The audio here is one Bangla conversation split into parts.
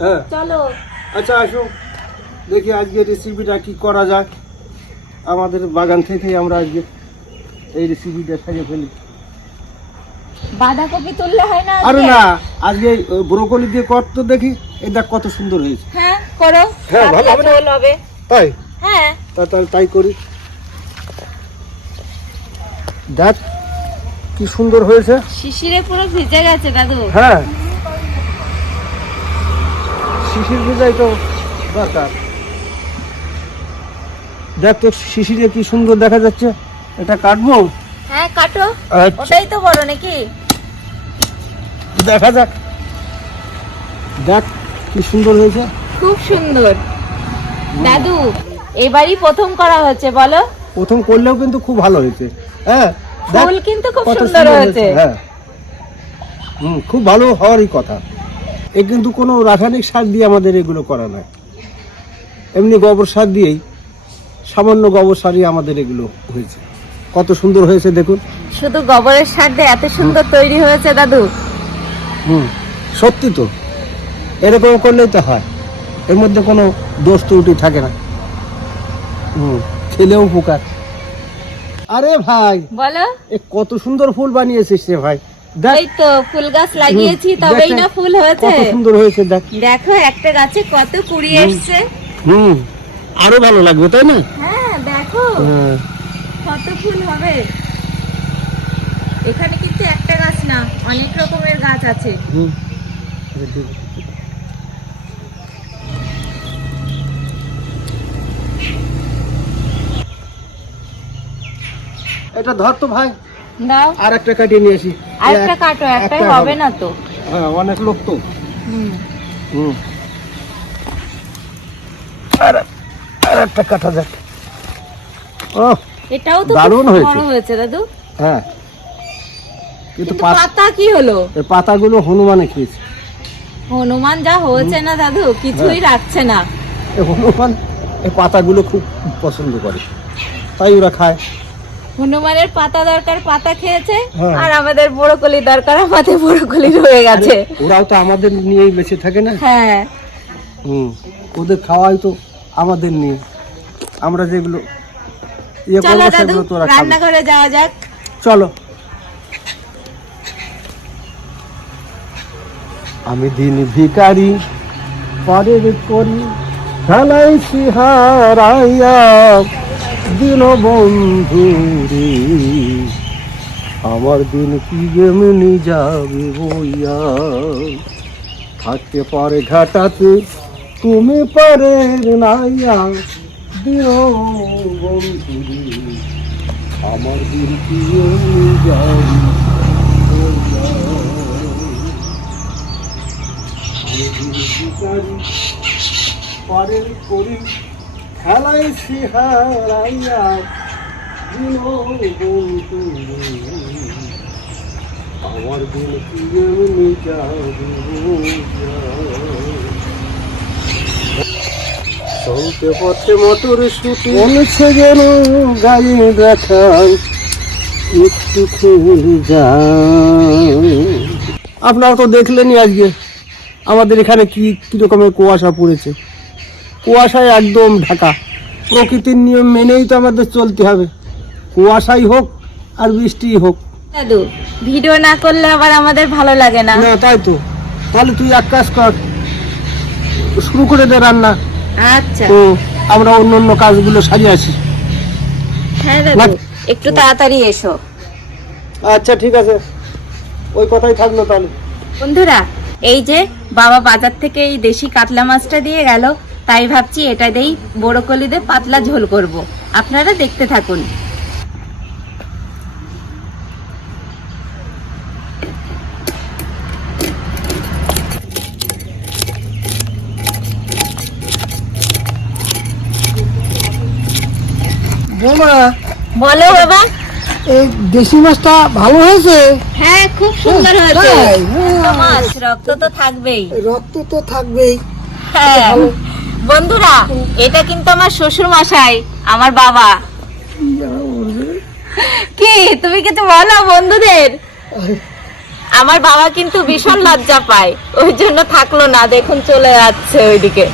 হ্যাঁ। চলো। আচ্ছা আসো। দেখি আজকে রেসিপিটা কি করা যাক আমাদের বাগান থেকেই আমরা আজকে এই রেসিপিটা সাজে ফেলি। বাঁধাকপি তুললে হয় না আরে না আজকে ব্রোকলি দিয়ে কর তো দেখি এই দেখ কত সুন্দর হয়েছে। হ্যাঁ করো। হ্যাঁ, ভালো হবে না? হবে। তাই? হ্যাঁ। তাহলে তাই করি। দেখ কি সুন্দর হয়েছে। শিশিরে পুরো ভিজে গেছে দাদু হ্যাঁ। শিশির ভেজাই তো দরকার। দেখ তো শিশিরে কি সুন্দর দেখা যাচ্ছে। এটা কাটবো? হ্যাঁ কাটো। আচ্ছা। ওটাই তো বড় নাকি? দেখা যাক। দেখ কি সুন্দর হয়েছে। খুব সুন্দর। দাদু এবারই প্রথম করা হচ্ছে বলো। প্রথম করলেও কিন্তু খুব ভালো হয়েছে। হ্যাঁ ফুল কিন্তু খুব সুন্দর হয়েছে হ্যাঁ। হুম খুব ভালো হওয়ারই কথা। এ কিন্তু কোনো রাসায়নিক সার দিয়ে আমাদের এগুলো করা নয় এমনি গোবর সার দিয়েই সামান্য গোবর সারই আমাদের এগুলো হয়েছে। কত সুন্দর হয়েছে দেখুন। শুধু গোবরের সার দিয়ে এত সুন্দর তৈরি হয়েছে দাদু। হুম সত্যি তো। এরকম করলেই তো হয়। এর মধ্যে কোনো দোষ ত্রুটি থাকে না। হুম খেলেও উপকার। আরে ভাই বলো। এ কত সুন্দর ফুল বানিয়েছিস রে ভাই। এই তো ফুল গাছ লাগিয়েছি তবেই না ফুল হয়েছে। কত সুন্দর হয়েছে দেখ। দেখো একটা গাছে কত কুড়ি। এসছে। হুম আরও ভালো লাগবে তাই না? হ্যাঁ দেখো। হ্যাঁ। কত ফুল হবে। এখানে কিন্তু একটা গাছ না অনেক রকমের গাছ আছে। হুম। এটা ধর তো ভাই। দাও। আর একটা কাটিয়ে নিয়ে আসি। আর একটা কাটো একটাই হবে না তো। হ্যাঁ অনেক লোক তো। হুম। হুম। আর আর একটা কাটা যাক। ও এটাও তো দারুণ হয়েছে। হয়েছে দাদু। হ্যাঁ। কিন্তু কিন্তু পাতা কি হলো? এর পাতাগুলো হনুমানে খেয়েছে। হনুমান যা হয়েছে না দাদু কিছুই হ্যাঁ। রাখছে না। হনুমান এই পাতাগুলো খুব পছন্দ করে। তাই ওরা খায়। হনুমানের পাতা দরকার পাতা খেয়েছে হ্যাঁ। আর আমাদের বড়কলি দরকার আমাদের বড়কলি রয়ে গেছে। ওরাও তো আমাদের নিয়েই বেঁচে থাকে না? হ্যাঁ। হুম ওদের খাওয়াই তো আমাদের নিয়ে। আমরা যেগুলো ইয়ে করব সেগুলো তোরা রান্নাঘরে যাওয়া যাক। চলো। আমি দিন ভিকারি পরের করি খেলাইছি হারাইয়া দিন বন্ধু রে আমার দিন কি যেমনি যাবে বইয়া। থাকতে পারে ঘাটাতে তুমি পারে নাইয়া। দিন বন্ধুরে আমার দিন কি এমনি যাবে ভিখারি, করি বন্ধু রে। আমার দিন কি এমনি চলতে পথে মোটর ছুটি মনেছে যেন গায়ে দেখা একটু খেয়ে আপনারা তো দেখলেনই আজকে আমাদের এখানে কি কি রকমের কুয়াশা পড়েছে। কুয়াশায় একদম ঢাকা। প্রকৃতির নিয়ম মেনেই তো আমাদের চলতে হবে। কুয়াশাই হোক আর বৃষ্টিই হোক। দাদু ভিডিও না করলে আবার আমাদের ভালো লাগে না। না তাই তো। তাহলে তুই এক কাজ কর। শুরু করে দে রান্না। আচ্ছা। তো আমরা অন্য অন্য কাজগুলো সারিয়ে আসি। হ্যাঁ দাদু একটু তাড়াতাড়ি এসো। আচ্ছা ঠিক আছে। ওই কথাই থাকল তাহলে। বন্ধুরা এই যে বাবা বাজার থেকে এই দেশি কাতলা মাছটা দিয়ে গেল। তাই ভাবছি এটা দিয়েই বড়কলি দিয়ে পাতলা ঝোল করব। আপনারা দেখতে থাকুন। বোমা বলো বাবা। এই দেশি মাছটা ভালো হয়েছে? হ্যাঁ খুব সুন্দর হয়েছে। মাছ রক্ত তো থাকবেই। রক্ত তো থাকবেই। হ্যাঁ। বন্ধুরা এটা কিন্তু আমার শ্বশুর মশাই আমার বাবা। কি তুমি কিছু বলো বন্ধুদের? আমার বাবা কিন্তু ভীষণ লজ্জা পায় ওই জন্য থাকল না দেখুন চলে যাচ্ছে ওইদিকে।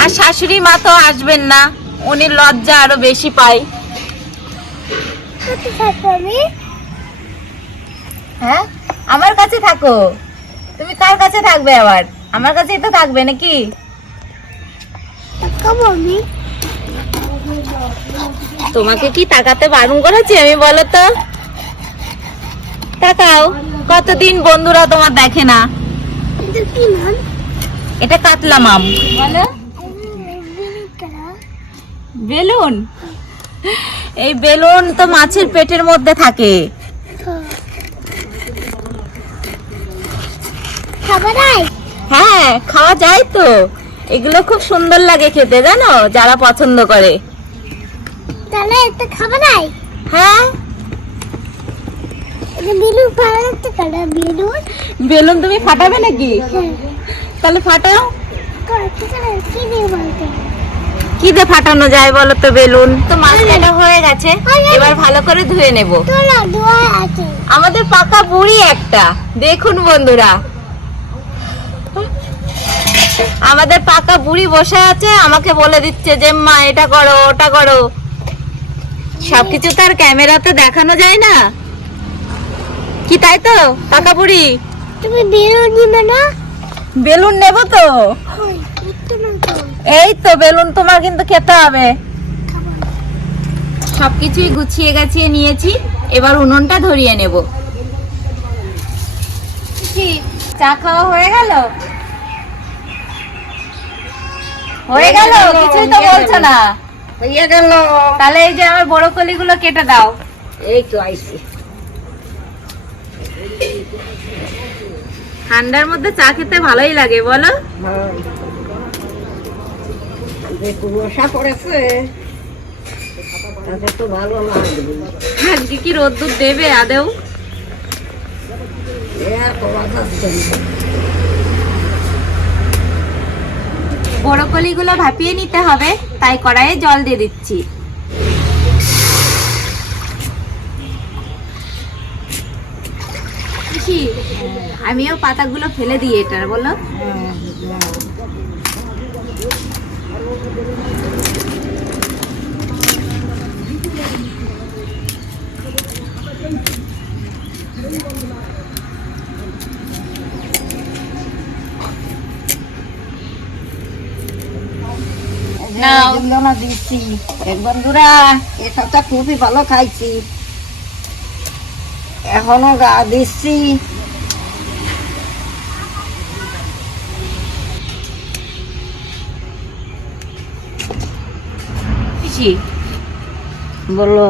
আর শাশুড়ি মা তো আসবেন না উনি লজ্জা আরও বেশি পায়। হ্যাঁ আমার কাছে থাকো। তুমি কার কাছে থাকবে আবার? আমার কাছেই তো থাকবে নাকি? তোমাকে কি তাকাতে বারণ করেছি আমি বলো তো? তাকাও কতদিন বন্ধুরা তোমার দেখে না। এটা কাতলা মাম। বলো। বেলুন? এই বেলুন তো মাছের পেটের মধ্যে থাকে। হ্যাঁ খাওয়া যায় তো। এগুলো খুব সুন্দর লাগে খেতে জানো? যারা পছন্দ করে। তাহলে একটা খাবার নাই হ্যাঁ? বেলুন তুমি ফাটাবে নাকি? তাহলে ফাটাও। কি দিয়ে ফাটানো যায় বলো তো বেলুন? তো মাছ কাটা হয়ে গেছে এবার ভালো করে ধুয়ে নেব। আমাদের পাকা বুড়ি একটা। দেখুন বন্ধুরা আমাদের পাকা বুড়ি বসে আছে আমাকে বলে দিচ্ছে যে মা এটা করো ওটা করো। সবকিছু তো আর ক্যামেরাতে দেখানো যায় না। কি তাই তো পাকা বুড়ি? তুমি বেলুন নিবে না? বেলুন নেব তো? না তো। এই তো বেলুন তোমার কিন্তু খেতে হবে। সবকিছুই গুছিয়ে গাছিয়ে নিয়েছি এবার উনুনটা ধরিয়ে নেব। চা খাওয়া হয়ে গেল? হয়ে গেল? কিছুই তো বলছো না। হইয়া গেল। তাহলে এই যে আমার বড় কলিগুলো কেটে দাও। এই তো আইসি। ঠান্ডার মধ্যে চা খেতে ভালোই লাগে বলো। হ্যাঁ। কুয়াশা পড়েছে তাতে তো ভালো লাগবে আজকে কি রোদ্দুর দেবে আদেও? এ আর যাচ্ছে বড় ভাপিয়ে নিতে হবে তাই কড়াইয়ে জল দিয়ে দিচ্ছি। আমিও পাতাগুলো ফেলে দিই এটার বলো। নাও। এগুলো না দিচ্ছি। বন্ধুরা এই সবটা খুবই ভালো খাইছি। এখনও গা দিচ্ছি। বলো।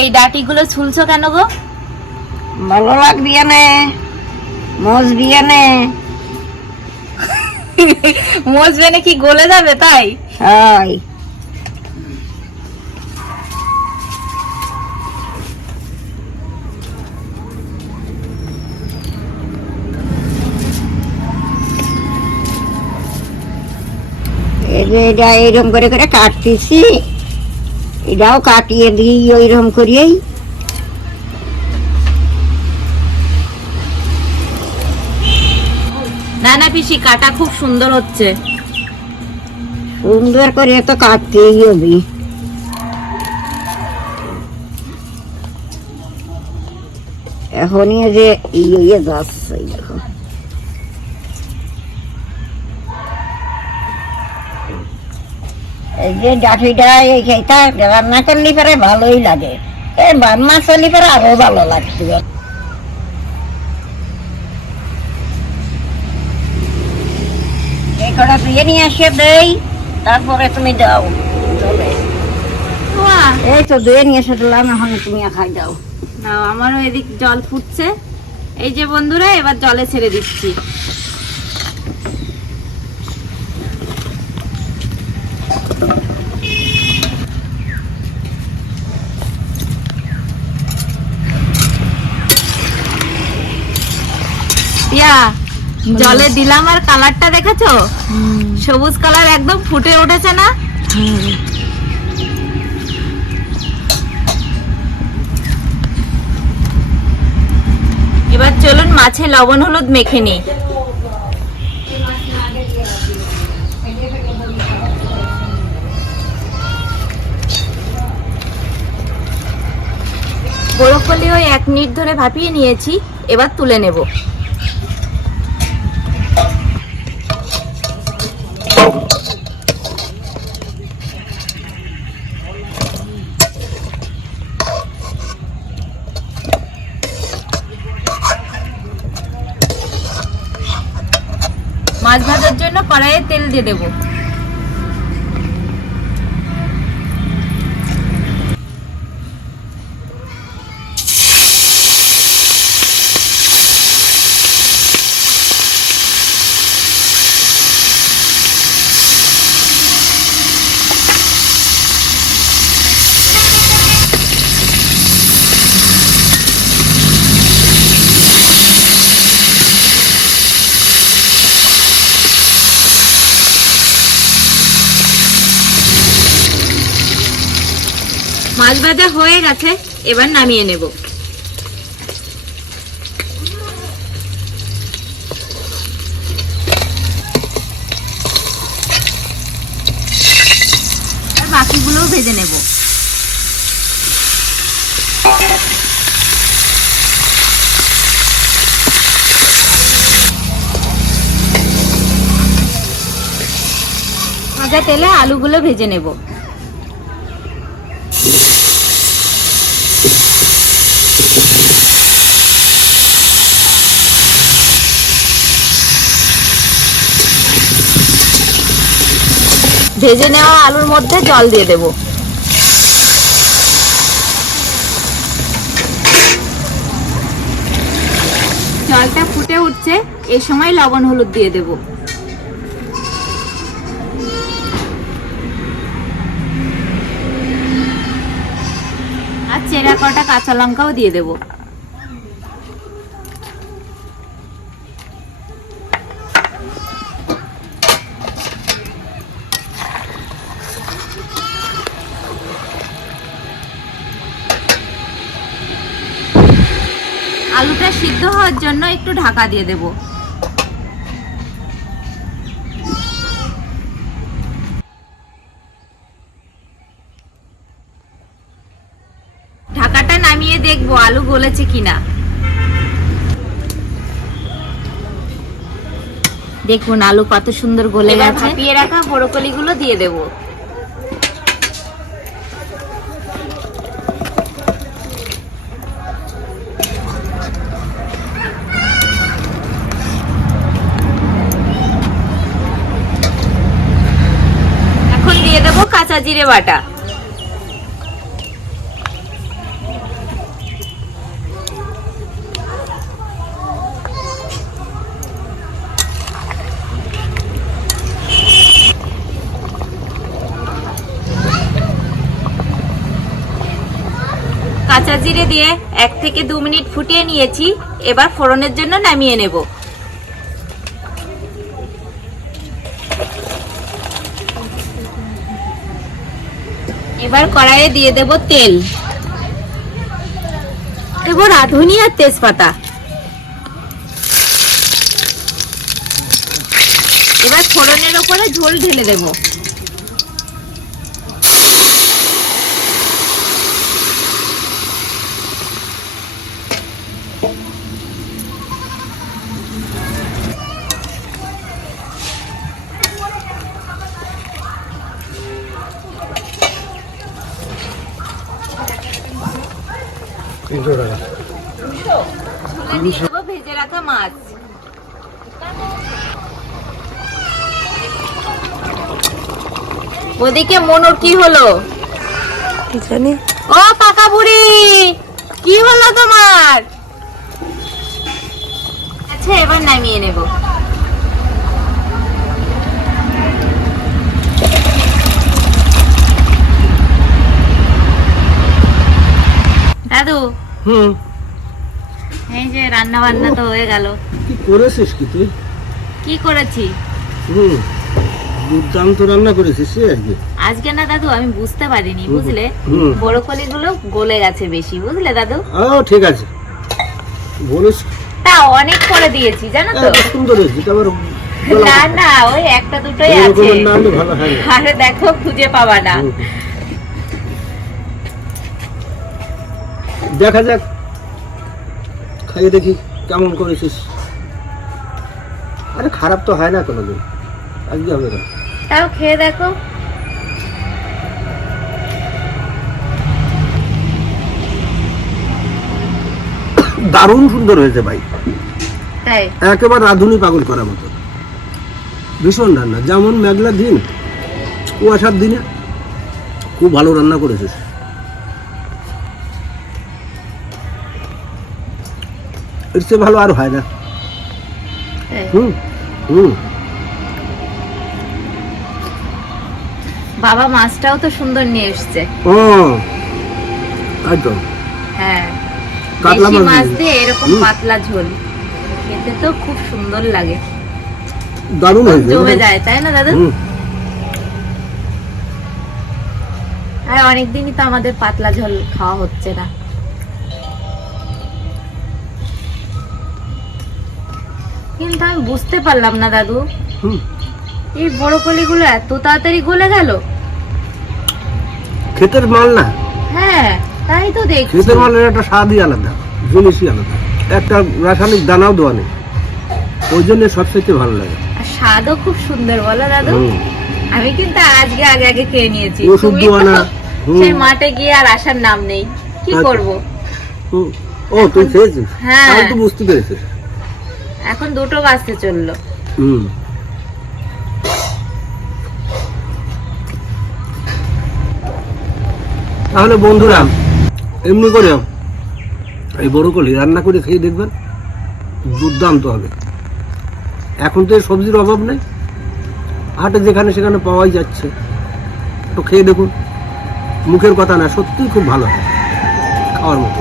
এই ডাটিগুলো ছুলছো কেন গো? ভালো লাগবি নে মজবি নে মজবে কি গলে যাবে তাই? এটা এইরকম করে করে কাটতেছি। এটাও কাটিয়ে দিই ওইরকম করিয়েই না পিসি, কাটা খুব সুন্দর হচ্ছে। সুন্দর করে তো কাটতেই হবে। এখনই যে ইয়ে যাচ্ছে দেখো। এই যে ডাঠিটা এই খেতা রান্না করলে পরে ভালোই লাগে। এই বান মাছ হলে পরে আরও ভালো লাগছে ধুয়ে নিয়ে আসে দেই তারপরে তুমি দাও। জলে। এই তো ধুয়ে নিয়ে এসে দিলাম এখন তুমি খাই দাও। নাও আমারও এদিক জল ফুটছে। এই যে বন্ধুরা এবার জলে ছেড়ে দিচ্ছি। ইয়া জলে দিলাম আর কালারটা দেখেছ? সবুজ কালার একদম ফুটে উঠেছে না? এবার চলুন মাছে লবণ হলুদ মেখে নিই। ব্রোকলি ওই এক মিনিট ধরে ভাপিয়ে নিয়েছি এবার তুলে নেব মাছ ভাজার জন্য কড়াইয়ে তেল দিয়ে দেবো। মাছ ভাজা হয়ে গেছে, এবার নামিয়ে নেব। বাকিগুলোও ভেজে নেব। ভাজা তেলে আলুগুলো ভেজে নেব। ভেজে নেওয়া আলুর মধ্যে জল দিয়ে দেব। জলটা ফুটে উঠছে এই সময় লবণ হলুদ দিয়ে দেব আর চেরা কটা কাঁচা লঙ্কাও দিয়ে দেব। আলুটা সিদ্ধ হওয়ার জন্য একটু ঢাকা দিয়ে দেব ঢাকাটা নামিয়ে দেখব আলু গলেছে কিনা? দেখুন আলু কত সুন্দর গলে গেছে। ভাপিয়ে রাখা ব্রোকলি গুলো দিয়ে দেবো। এখন দিয়ে দেবো কাঁচা জিরে বাটা। কাঁচা জিরে দিয়ে এক থেকে দু মিনিট ফুটিয়ে নিয়েছি। এবার ফোড়নের জন্য নামিয়ে নেব। এবার কড়াইয়ে দিয়ে দেব তেল। দেব রাঁধুনি আর তেজপাতা। এবার ফোড়নের ওপরে ঝোল ঢেলে দেব তিনশো টাকা দিয়ে দেবো ভেজে রাখা মাছ ওদিকে মনোর কি হলো? কি জানি ও পাকা বুড়ি কি হলো তোমার? আচ্ছা এবার নামিয়ে নেব। দাদু হুম। এই যে রান্না বান্না তো হয়ে গেল। কি করেছিস কি তুই? কি করেছি? হুম। দুর্দান্ত রান্না করেছিস আজকে আজকে না দাদু আমি বুঝতে পারিনি বুঝলে। বড়গুলো গলে গেছে বেশি বুঝলে দাদু? ও ঠিক আছে। বলিস। তা অনেক করে দিয়েছি জানো তো? এত সুন্দর হয়েছে তারপর না না ওই একটা দুটোই আছে। হয় আরে দেখো খুঁজে পাবা না। দেখা যাক। খাইয়ে দেখি কেমন করেছিস। আরে খারাপ তো হয় না কোনোদিন। আজকে হবে না। তাও খেয়ে দেখো। দারুণ সুন্দর হয়েছে ভাই। তাই? একেবারে রাঁধুনি পাগল করার মতো। ভীষণ রান্না যেমন মেঘলা দিন কুয়াশার দিনে খুব ভালো রান্না করেছিস। এর চেয়ে ভালো আর হয় না। হুম হুম। বাবা মাছটাও তো সুন্দর নিয়ে এসছে। ও একদম। হ্যাঁ কাতলা মাছ দিয়ে। এরকম পাতলা ঝোল। খেতে তো খুব সুন্দর লাগে। দারুণ হয়েছে জমে যায় তাই না দাদু? আর অনেকদিনই তো আমাদের পাতলা ঝোল খাওয়া হচ্ছে না। কিন্তু আমি বুঝতে পারলাম না দাদু। হুম। এই বড়কলি গুলো এত তাড়াতাড়ি গলে গেল? ক্ষেতের মাল না? হ্যাঁ তাই তো দেখছি। ক্ষেতের মালের একটা স্বাদই আলাদা জিনিসই আলাদা। একটা রাসায়নিক দানাও দেওয়া নেই। ওই জন্য সবচেয়ে ভালো লাগে। আর স্বাদও খুব সুন্দর বলো দাদু। আমি কিন্তু আজকে আগে আগে খেয়ে নিয়েছি। ওষুধ দেওয়া না। সেই মাঠে গিয়ে আর আসার নাম নেই। কি আচ্ছা। করব? ও তুই খেয়েছিস? হ্যাঁ। তো বুঝতে পেরেছিস। এখন দুটো বাজতে চলল। হুম। তাহলে বন্ধুরা, এমনি করে এই বড় কলি রান্না করে খেয়ে দেখবেন, দুর্দান্ত হবে। এখন তো সবজির অভাব নেই। হাটে যেখানে সেখানে পাওয়াই যাচ্ছে। তো খেয়ে দেখুন, মুখের কথা না, সত্যিই খুব ভালো হয় খাওয়ার মতো।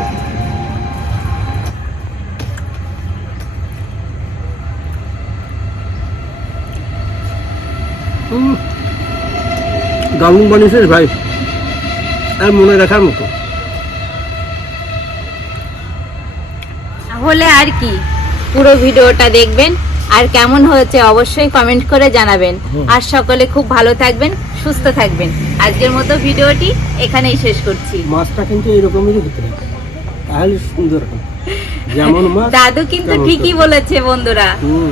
দারুণ বানিয়েছিস ভাই। আর মনে রাখার মতো। তাহলে আর কি পুরো ভিডিওটা দেখবেন আর কেমন হয়েছে অবশ্যই কমেন্ট করে জানাবেন। আর সকলে খুব ভালো থাকবেন সুস্থ থাকবেন। আজকের মতো ভিডিওটি এখানেই শেষ করছি। মাছটা কিন্তু এরকমেরই হতে হবে তাহলে সুন্দর হয় যেমন দাদু কিন্তু ঠিকই বলেছে বন্ধুরা। হুম।